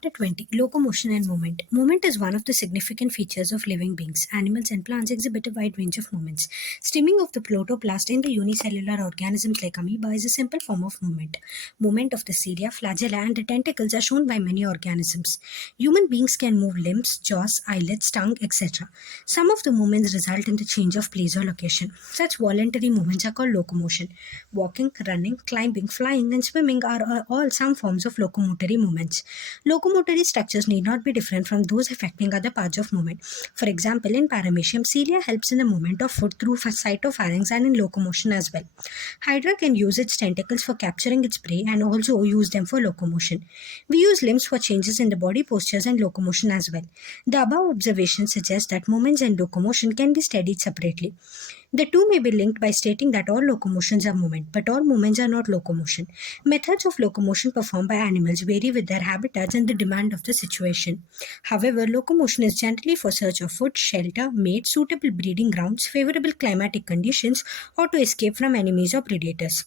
Chapter 20 Locomotion and Movement. Movement is one of the significant features of living beings. Animals and plants exhibit a wide range of movements. Streaming of the protoplast in the unicellular organisms like amoeba is a simple form of movement. Movement of the cilia, flagella, and the tentacles are shown by many organisms. Human beings can move limbs, jaws, eyelids, tongue, etc. Some of the movements result in the change of place or location. Such voluntary movements are called locomotion. Walking, running, climbing, flying, and swimming are all some forms of locomotory movements. Locomotory structures need not be different from those affecting other parts of movement. For example, in paramecium, cilia helps in the movement of food through cytopharynx and in locomotion as well. Hydra can use its tentacles for capturing its prey and also use them for locomotion. We use limbs for changes in the body postures and locomotion as well. The above observations suggest that movements and locomotion can be studied separately. The two may be linked by stating that all locomotions are movement, but all movements are not locomotion. Methods of locomotion performed by animals vary with their habitats and the demand of the situation. However, locomotion is generally for search of food, shelter, mate, suitable breeding grounds, favorable climatic conditions, or to escape from enemies or predators.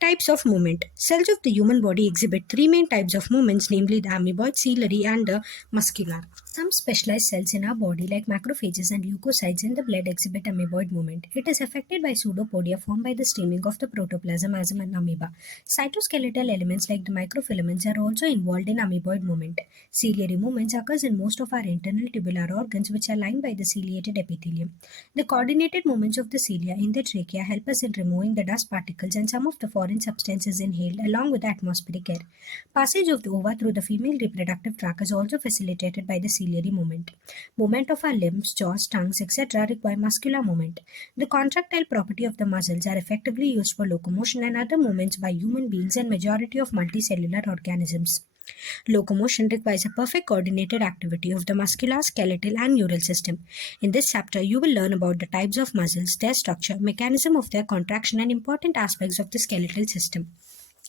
Types of movement. Cells of the human body exhibit three main types of movements, namely the amoeboid, ciliary, and the muscular. Some specialized cells in our body, like macrophages and leukocytes in the blood, exhibit amoeboid movement. It is affected by pseudopodia formed by the streaming of the protoplasm as an amoeba. Cytoskeletal elements like the microfilaments are also involved in amoeboid movement. Ciliary movements occurs in most of our internal tubular organs, which are lined by the ciliated epithelium. The coordinated movements of the cilia in the trachea help us in removing the dust particles and some of the foreign substances inhaled along with the atmospheric air. Passage of the ova through the female reproductive tract is also facilitated by the ciliary movement. Movement of our limbs, jaws, tongues, etc. require muscular movement. The contractile property of the muscles are effectively used for locomotion and other movements by human beings and majority of multicellular organisms. Locomotion requires a perfect coordinated activity of the muscular, skeletal, and neural system. In this chapter, you will learn about the types of muscles, their structure, mechanism of their contraction, and important aspects of the skeletal system.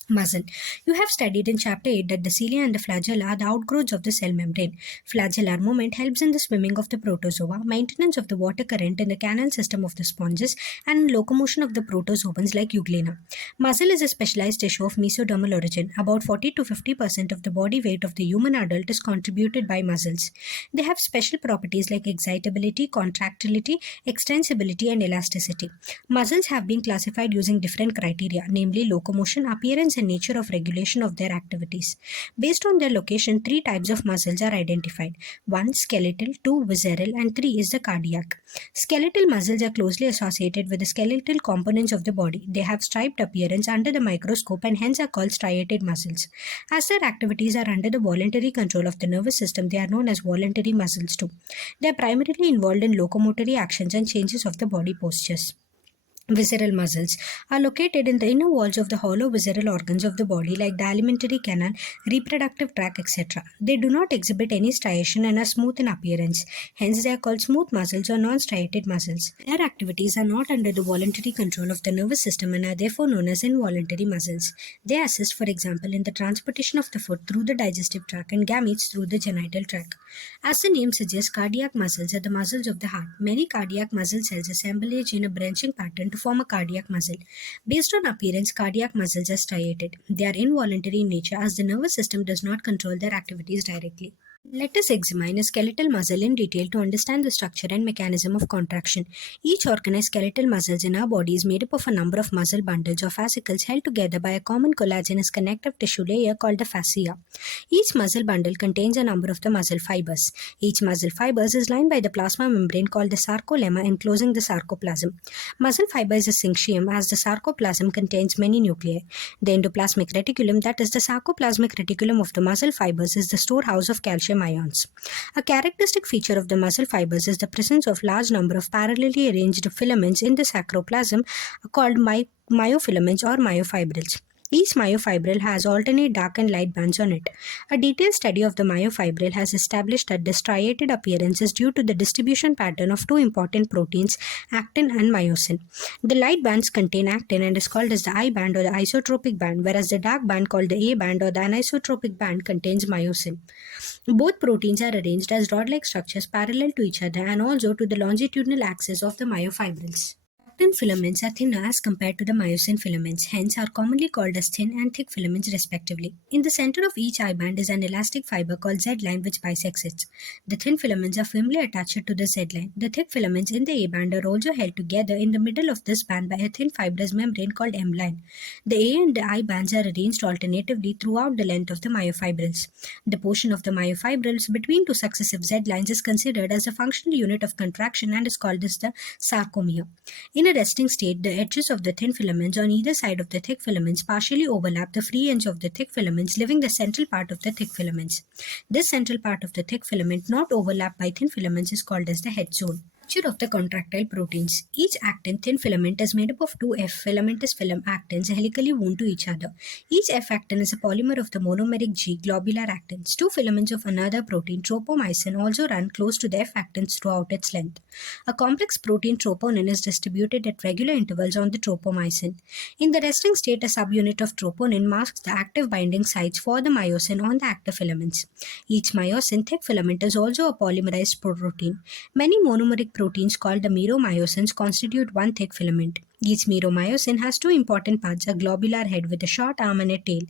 Muscle. You have studied in chapter 8 that the cilia and the flagella are the outgrowths of the cell membrane. Flagellar movement helps in the swimming of the protozoa, maintenance of the water current in the canal system of the sponges, and locomotion of the protozoans like euglena. Muscle is a specialized tissue of mesodermal origin. About 40 to 50% of the body weight of the human adult is contributed by muscles. They have special properties like excitability, contractility, extensibility, and elasticity. Muscles have been classified using different criteria, namely locomotion, appearance, and nature of regulation of their activities. Based on their location, three types of muscles are identified. 1. Skeletal, 2. Visceral, and 3 is the cardiac. Skeletal muscles are closely associated with the skeletal components of the body. They have striped appearance under the microscope and hence are called striated muscles. As their activities are under the voluntary control of the nervous system, they are known as voluntary muscles too. They are primarily involved in locomotory actions and changes of the body postures. Visceral muscles are located in the inner walls of the hollow visceral organs of the body like the alimentary canal, reproductive tract, etc. They do not exhibit any striation and are smooth in appearance. Hence, they are called smooth muscles or non-striated muscles. Their activities are not under the voluntary control of the nervous system and are therefore known as involuntary muscles. They assist, for example, in the transportation of the food through the digestive tract and gametes through the genital tract. As the name suggests, cardiac muscles are the muscles of the heart. Many cardiac muscle cells assemblage in a branching pattern to form a cardiac muscle. Based on appearance, cardiac muscles are striated. They are involuntary in nature as the nervous system does not control their activities directly. Let us examine a skeletal muscle in detail to understand the structure and mechanism of contraction. Each organized skeletal muscles in our body is made up of a number of muscle bundles or fascicles held together by a common collagenous connective tissue layer called the fascia. Each muscle bundle contains a number of the muscle fibers. Each muscle fibers is lined by the plasma membrane called the sarcolemma enclosing the sarcoplasm. Muscle fiber is a syncytium as the sarcoplasm contains many nuclei. The endoplasmic reticulum, that is the sarcoplasmic reticulum of the muscle fibers, is the storehouse of calcium ions. A characteristic feature of the muscle fibers is the presence of large number of parallelly arranged filaments in the sarcoplasm called myofilaments or myofibrils. Each myofibril has alternate dark and light bands on it. A detailed study of the myofibril has established that the striated appearance is due to the distribution pattern of two important proteins, actin and myosin. The light bands contain actin and is called as the I band or the isotropic band, whereas the dark band called the A band or the anisotropic band contains myosin. Both proteins are arranged as rod-like structures parallel to each other and also to the longitudinal axis of the myofibrils. Actin filaments are thinner as compared to the myosin filaments, hence are commonly called as thin and thick filaments respectively. In the center of each eye band is an elastic fiber called Z-line which bisects it. The thin filaments are firmly attached to the Z-line. The thick filaments in the A band are also held together in the middle of this band by a thin fibrous membrane called M-line. The A and the I bands are arranged alternatively throughout the length of the myofibrils. The portion of the myofibrils between two successive Z-lines is considered as a functional unit of contraction and is called as the sarcomere. In a resting state, the edges of the thin filaments on either side of the thick filaments partially overlap the free ends of the thick filaments, leaving the central part of the thick filaments. This central part of the thick filament not overlapped by thin filaments is called as the head zone. Structure of the contractile proteins. Each actin thin filament is made up of two F filamentous film actins helically wound to each other. Each F actin is a polymer of the monomeric G globular actins. Two filaments of another protein, tropomyosin, also run close to the F actins throughout its length. A complex protein troponin is distributed at regular intervals on the tropomyosin. In the resting state, a subunit of troponin masks the active binding sites for the myosin on the active filaments. Each myosin thick filament is also a polymerized protein. Many monomeric proteins called the meromyosins constitute one thick filament. Each meromyosin has two important parts, a globular head with a short arm and a tail.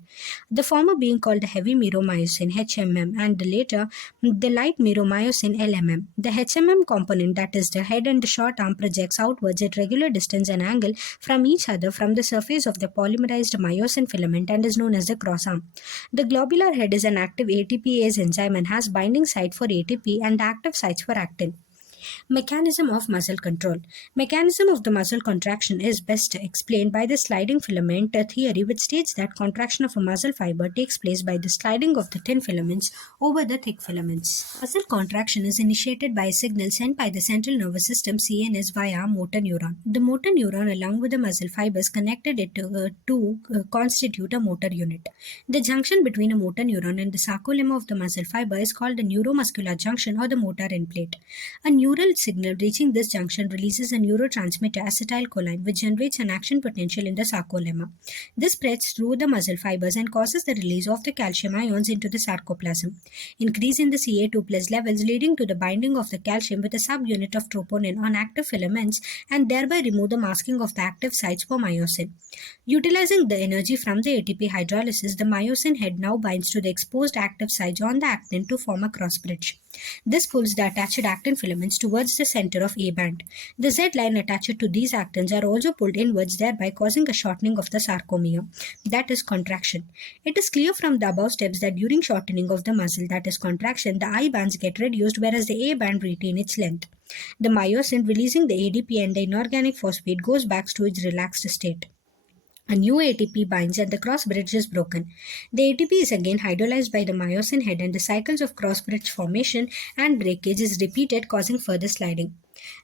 The former being called the heavy meromyosin HMM and the later the light meromyosin LMM. The HMM component, that is the head and the short arm, projects outwards at regular distance and angle from each other from the surface of the polymerized myosin filament and is known as the cross arm. The globular head is an active ATPase enzyme and has binding site for ATP and active sites for actin. Mechanism of muscle control. Mechanism of the muscle contraction is best explained by the sliding filament theory, which states that contraction of a muscle fiber takes place by the sliding of the thin filaments over the thick filaments. Muscle contraction is initiated by a signal sent by the central nervous system CNS via motor neuron. The motor neuron, along with the muscle fibers connected it to constitute a motor unit. The junction between a motor neuron and the sarcolemma of the muscle fiber is called the neuromuscular junction or the motor end plate. A neural signal reaching this junction releases a neurotransmitter acetylcholine, which generates an action potential in the sarcolemma. This spreads through the muscle fibers and causes the release of the calcium ions into the sarcoplasm. Increase in the Ca2 plus levels leading to the binding of the calcium with a subunit of troponin on active filaments and thereby remove the masking of the active sites for myosin. Utilizing the energy from the ATP hydrolysis, the myosin head now binds to the exposed active sites on the actin to form a cross bridge. This pulls the attached actin filaments towards the center of A band. The Z line attached to these actins are also pulled inwards, thereby causing a shortening of the sarcomere, that is contraction. It is clear from the above steps that during shortening of the muscle, that is contraction, the I bands get reduced whereas the A band retain its length. The myosin, releasing the ADP and the inorganic phosphate, goes back to its relaxed state. A new ATP binds and the cross bridge is broken. The ATP is again hydrolyzed by the myosin head and the cycles of cross bridge formation and breakage is repeated, causing further sliding.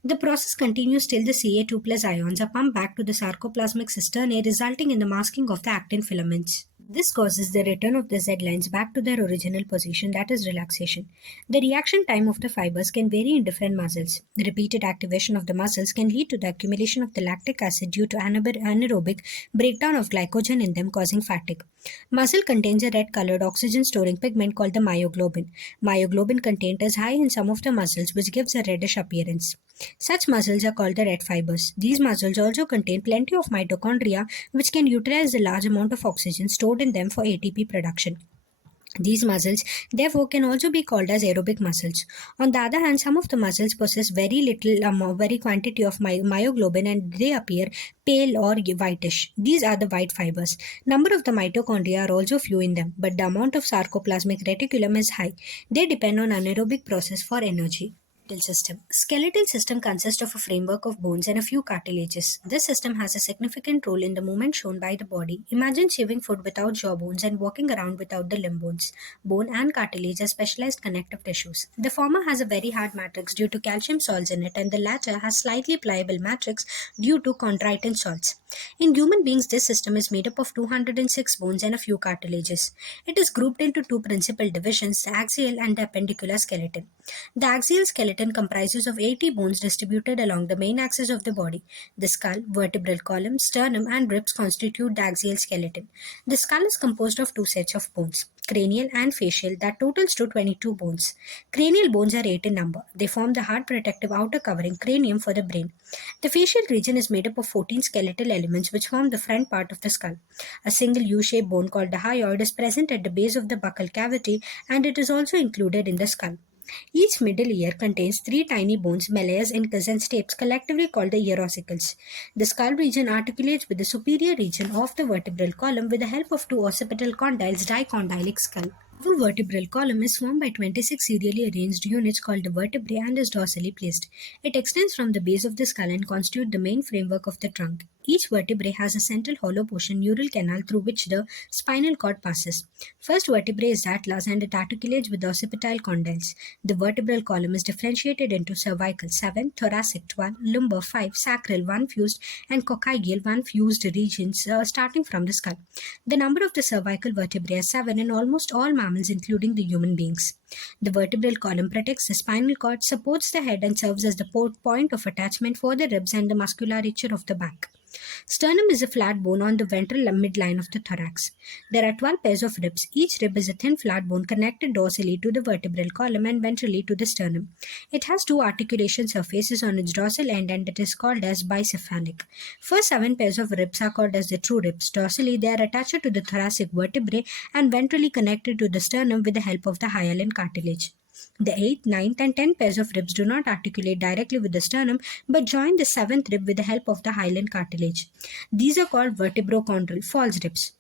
The process continues till the Ca2 plus ions are pumped back to the sarcoplasmic cisternae, resulting in the masking of the actin filaments. This causes the return of the Z lines back to their original position, that is relaxation. The reaction time of the fibers can vary in different muscles. The repeated activation of the muscles can lead to the accumulation of the lactic acid due to anaerobic breakdown of glycogen in them, causing fatigue. Muscle contains a red-colored oxygen-storing pigment called the myoglobin. Myoglobin content is high in some of the muscles, which gives a reddish appearance. Such muscles are called the red fibers. These muscles also contain plenty of mitochondria, which can utilize the large amount of oxygen stored in them for ATP production. These muscles, therefore, can also be called as aerobic muscles. On the other hand, some of the muscles possess very quantity of myoglobin and they appear pale or whitish. These are the white fibers. Number of the mitochondria are also few in them, but the amount of sarcoplasmic reticulum is high. They depend on anaerobic process for energy. Skeletal system consists of a framework of bones and a few cartilages. This system has a significant role in the movement shown by the body. Imagine chewing food without jaw bones and walking around without the limb bones. Bone and cartilage are specialized connective tissues. The former has a very hard matrix due to calcium salts in it, and the latter has slightly pliable matrix due to chondroitin salts. In human beings, this system is made up of 206 bones and a few cartilages. It is grouped into two principal divisions, the axial and the appendicular skeleton. The axial skeleton skeleton comprises of 80 bones distributed along the main axis of the body. The skull, vertebral column, sternum, and ribs constitute the axial skeleton. The skull is composed of two sets of bones, cranial and facial, that totals to 22 bones. Cranial bones are 8 in number. They form the hard protective outer covering cranium for the brain. The facial region is made up of 14 skeletal elements which form the front part of the skull. A single U-shaped bone called the hyoid is present at the base of the buccal cavity, and it is also included in the skull. Each middle ear contains three tiny bones, malleus, incus, and stapes, collectively called the ear ossicles. The skull region articulates with the superior region of the vertebral column with the help of two occipital condyles, dicondylic skull. The vertebral column is formed by 26 serially arranged units called the vertebrae and is dorsally placed. It extends from the base of the skull and constitutes the main framework of the trunk. Each vertebrae has a central hollow portion, neural canal, through which the spinal cord passes. First vertebrae is the atlas and it articulates with the occipital condyles. The vertebral column is differentiated into cervical 7, thoracic 12, lumbar 5, sacral 1 fused, and coccygeal 1 fused regions starting from the skull. The number of the cervical vertebrae is 7 in almost all mammals, including the human beings. The vertebral column protects the spinal cord, supports the head, and serves as the point of attachment for the ribs and the musculature of the back. Sternum is a flat bone on the ventral midline of the thorax. There are 12 pairs of ribs. Each rib is a thin flat bone connected dorsally to the vertebral column and ventrally to the sternum. It has two articulation surfaces on its dorsal end and it is called as bicephalic. First 7 pairs of ribs are called as the true ribs. Dorsally they are attached to the thoracic vertebrae and ventrally connected to the sternum with the help of the hyaline cartilage. The 8th, 9th, and 10th pairs of ribs do not articulate directly with the sternum but join the 7th rib with the help of the hyaline cartilage. These are called vertebrochondral false ribs.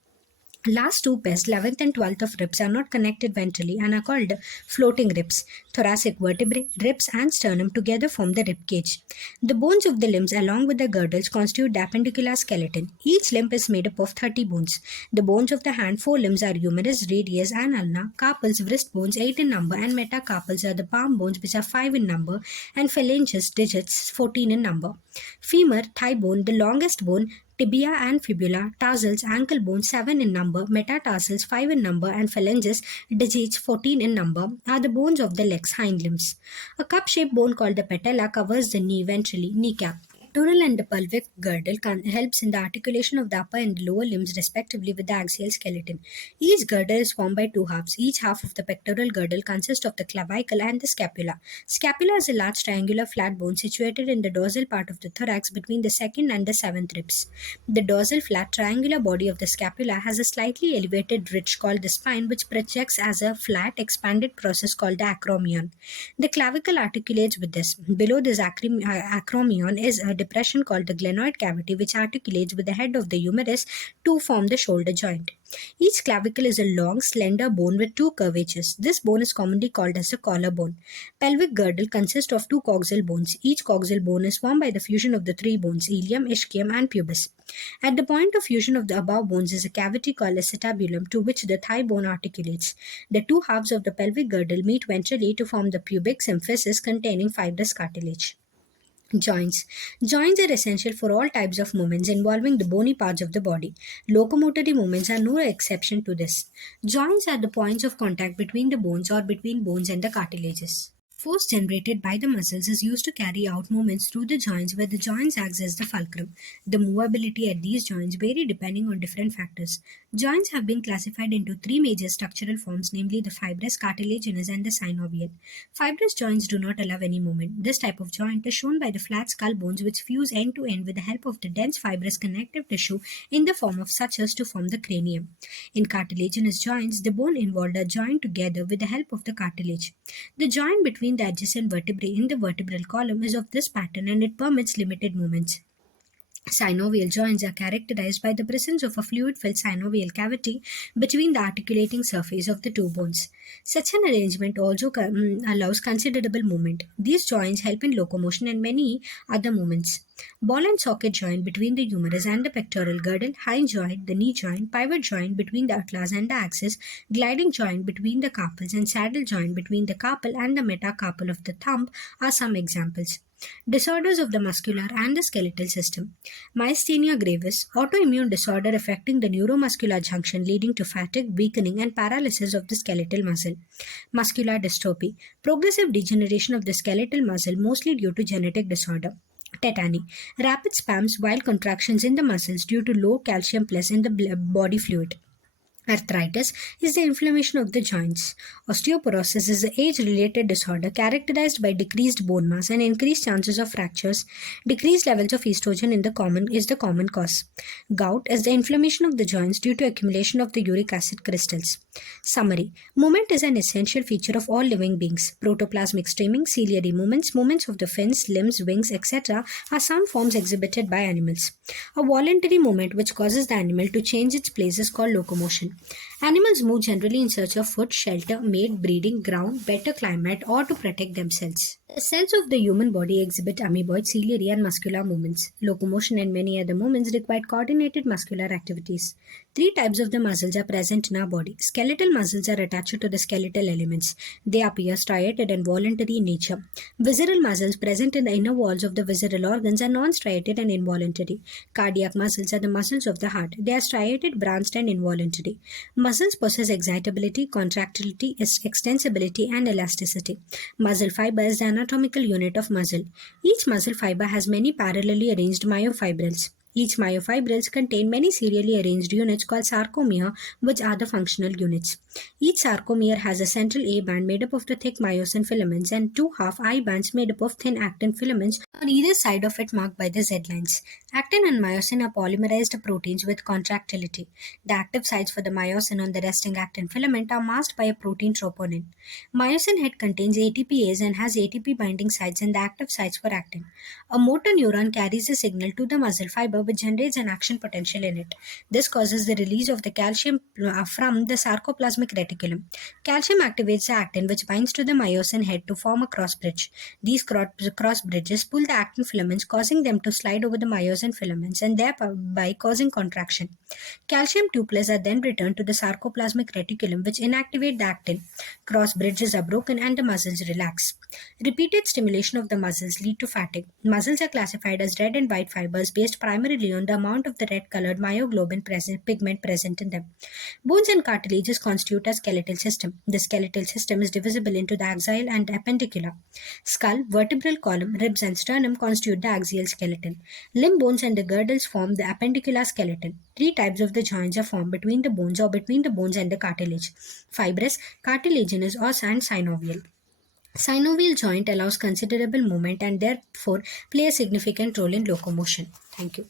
Last two pairs, 11th and 12th of ribs, are not connected ventrally and are called floating ribs. Thoracic vertebrae, ribs, and sternum together form the rib cage. The bones of the limbs along with the girdles constitute the appendicular skeleton. Each limb is made up of 30 bones. The bones of the hand forelimbs are humerus, radius, and ulna. Carpals, wrist bones, 8 in number, and metacarpals are the palm bones, which are 5 in number, and phalanges, digits, 14 in number. Femur, thigh bone, the longest bone, tibia and fibula, tarsals, ankle bones 7 in number, metatarsals 5 in number, and phalanges, digits 14 in number, are the bones of the legs, hind limbs. A cup-shaped bone called the patella covers the knee ventrally, kneecap. Pectoral and the pelvic girdle helps in the articulation of the upper and lower limbs respectively with the axial skeleton. Each girdle is formed by two halves. Each half of the pectoral girdle consists of the clavicle and the scapula. Scapula is a large triangular flat bone situated in the dorsal part of the thorax between the 2nd and the 7th ribs. The dorsal flat triangular body of the scapula has a slightly elevated ridge called the spine which projects as a flat expanded process called the acromion. The clavicle articulates with this. Below this acromion is a depression called the glenoid cavity which articulates with the head of the humerus to form the shoulder joint. Each clavicle is a long, slender bone with two curvatures. This bone is commonly called as the collarbone. Pelvic girdle consists of two coxal bones. Each coxal bone is formed by the fusion of the three bones, ilium, ischium, and pubis. At the point of fusion of the above bones is a cavity called acetabulum to which the thigh bone articulates. The two halves of the pelvic girdle meet ventrally to form the pubic symphysis containing fibrous cartilage. Joints. Joints are essential for all types of movements involving the bony parts of the body. Locomotory movements are no exception to this. Joints are the points of contact between the bones or between bones and the cartilages. Force generated by the muscles is used to carry out movements through the joints where the joints act as the fulcrum. The movability at these joints vary depending on different factors. Joints have been classified into three major structural forms, namely the fibrous, cartilaginous, and the synovial. Fibrous joints do not allow any movement. This type of joint is shown by the flat skull bones which fuse end to end with the help of the dense fibrous connective tissue in the form of sutures to form the cranium. In cartilaginous joints, the bone involved are joined together with the help of the cartilage. The joint between the adjacent vertebrae in the vertebral column is of this pattern and it permits limited movements. Synovial joints are characterized by the presence of a fluid-filled synovial cavity between the articulating surface of the two bones. Such an arrangement also allows considerable movement. These joints help in locomotion and many other movements. Ball and socket joint between the humerus and the pectoral girdle, hind joint, the knee joint, pivot joint between the atlas and the axis, gliding joint between the carpals, and saddle joint between the carpal and the metacarpal of the thumb are some examples. Disorders of the muscular and the skeletal system. Myasthenia gravis, autoimmune disorder affecting the neuromuscular junction leading to fatigue, weakening, and paralysis of the skeletal muscle. Muscular dystrophy, progressive degeneration of the skeletal muscle mostly due to genetic disorder. Tetany, rapid spasms while contractions in the muscles due to low calcium plus in the body fluid. Arthritis is the inflammation of the joints. Osteoporosis is the age-related disorder characterized by decreased bone mass and increased chances of fractures. Decreased levels of estrogen is the common cause. Gout is the inflammation of the joints due to accumulation of the uric acid crystals. Summary: movement is an essential feature of all living beings. Protoplasmic streaming, ciliary movements, movements of the fins, limbs, wings, etc. are some forms exhibited by animals. A voluntary movement which causes the animal to change its place is called locomotion. Animals move generally in search of food, shelter, mate, breeding, ground, better climate, or to protect themselves. The cells of the human body exhibit amoeboid, ciliary, and muscular movements. Locomotion and many other movements require coordinated muscular activities. Three types of the muscles are present in our body. Skeletal muscles are attached to the skeletal elements. They appear striated and voluntary in nature. Visceral muscles present in the inner walls of the visceral organs are non-striated and involuntary. Cardiac muscles are the muscles of the heart. They are striated, branched, and involuntary. Muscles possess excitability, contractility, extensibility, and elasticity. Muscle fiber is the anatomical unit of muscle. Each muscle fiber has many parallelly arranged myofibrils. Each myofibrils contain many serially arranged units called sarcomere, which are the functional units. Each sarcomere has a central A band made up of the thick myosin filaments and two half I bands made up of thin actin filaments on either side of it marked by the Z lines. Actin and myosin are polymerized proteins with contractility. The active sites for the myosin on the resting actin filament are masked by a protein troponin. Myosin head contains ATPase and has ATP binding sites in the active sites for actin. A motor neuron carries the signal to the muscle fiber which generates an action potential in it. This causes the release of the calcium from the sarcoplasmic reticulum. Calcium activates the actin which binds to the myosin head to form a cross bridge. These cross bridges pull the actin filaments, causing them to slide over the myosin filaments and thereby causing contraction. Calcium tuples are then returned to the sarcoplasmic reticulum which inactivate the actin. Cross bridges are broken and the muscles relax. Repeated stimulation of the muscles lead to fatigue. Muscles are classified as red and white fibers based primarily on the amount of the red-colored myoglobin pigment present in them. Bones and cartilages constitute a skeletal system. The skeletal system is divisible into the axial and appendicular. Skull, vertebral column, ribs, and sternum constitute the axial skeleton. Limb bones and the girdles form the appendicular skeleton. Three types of the joints are formed between the bones or between the bones and the cartilage: fibrous, cartilaginous, or synovial. Synovial joint allows considerable movement and therefore play a significant role in locomotion. Thank you.